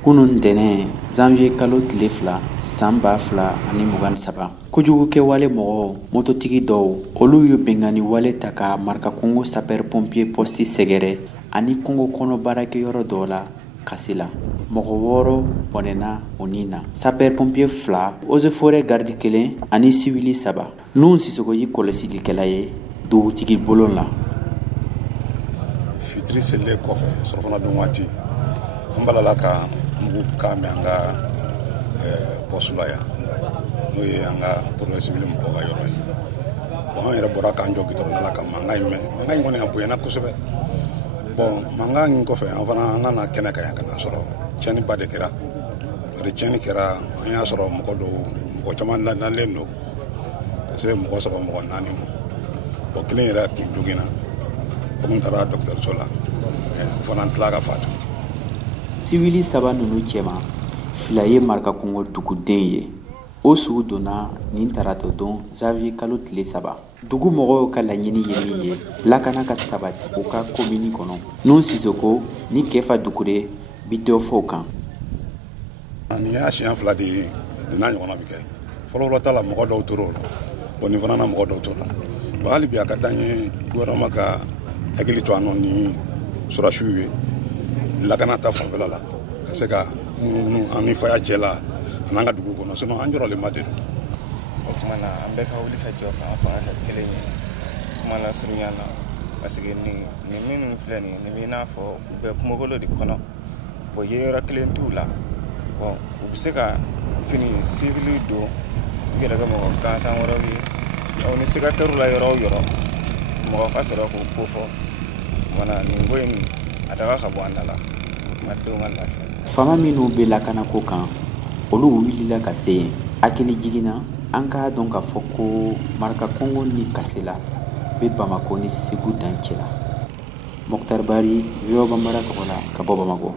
Kunun ntɛnɛn janvier kalo tile 2 san 2023 kojugukɛwale mɔgɔw mototigi dɔw olu ye bengani wale ta ka maraka kongo sapeur pompier poste sɛgɛrɛ ani kongo kɔnɔ baarakɛyɔrɔ dɔw la kasi la. Mɔgɔ 6 bɔnɛna o nin na. Sapeur pompier 2 eaux et forêt garde 1 ani civili 3 n'u Sisogo kɔlɔsilikɛla ye dugutigi bolon la. Fitiri selilen kɔfɛ surafana dun waati an balala ka mugu ka mɛn an ka poste la yan n'o ye an ka province civile mɔgɔw ka yɔrɔ ye. Bon an yɛrɛ bɔra k'an jɔ gitɔrɔnda la ka mankan in mɛn. Mankan in kɔni a bonyana kosɛbɛ. Bon mankan in kɔfɛ an fana an nana kɛnɛ kan yan ka na sɔrɔ tiɲɛniba de kɛra. Bari tiɲɛni kɛra an y'a sɔrɔ mɔgɔ caman dalen don ka se mɔgɔ 3 mɔgɔ 4 ma. Bon kelen yɛrɛ tun joginna ko n taara dɔgɔtɔrɔso la o fana tila ka fatu. Civili 3 ninnu cɛma 2 ye maraka kongo duguden ye. O sugu donna nin tarato don janvier kalo tile 3. Dugu mɔgɔw ka laɲini ye min ye lakana ka sabati u ka komini kɔnɔ. N'u Sisoko ni Kefa Dukure bi dɔ fɔ o kan. Nin y'a siɲɛ 2 de ye nin n'a ɲɔgɔnna bɛ kɛ. Fɔlɔfɔlɔ ta la mɔgɔ dɔw tor'o la. Bon nin fana na mɔgɔ dɔw tora. Bon hali bi a ka d'an ye gouvernement ka hakili to an nɔ ni sɔrɔsiw ye lakana ta fanfɛla la ka se ka an ni faya cɛla a n'an ka dugu kɔnɔ sinon an jɔrɔlenba de don. O tuma na an bɛɛ ka wuli ka jɔ k'an fanga kɛ kelen ye kuma lasurunya na parce que nin minnu filɛ nin ye nin b'i n'a fɔ u bɛ kungokolo de kɔnɔ bon ye yɔrɔ kelen t'u la bon u bɛ se ka fini civil don u yɛrɛ ka mɔgɔ gansan wɛrɛw ye ni secrétaire la yɔrɔ o yɔrɔ mɔgɔ ka sɔrɔ k'o ko fɔ mana nin ko in a daga ka bɔ an da la malidenw ka lafiya. Fama minnu bɛ lakanako kan olu wulila ka se yen. Hakili jiginna an k'a dɔn k'a fɔ ko maraka kongo ni kasela bɛ Bamako ni Segu dancɛ la. Mokhtar Bari, VOA Bambara tɔgɔ la ka bɔ Bamako.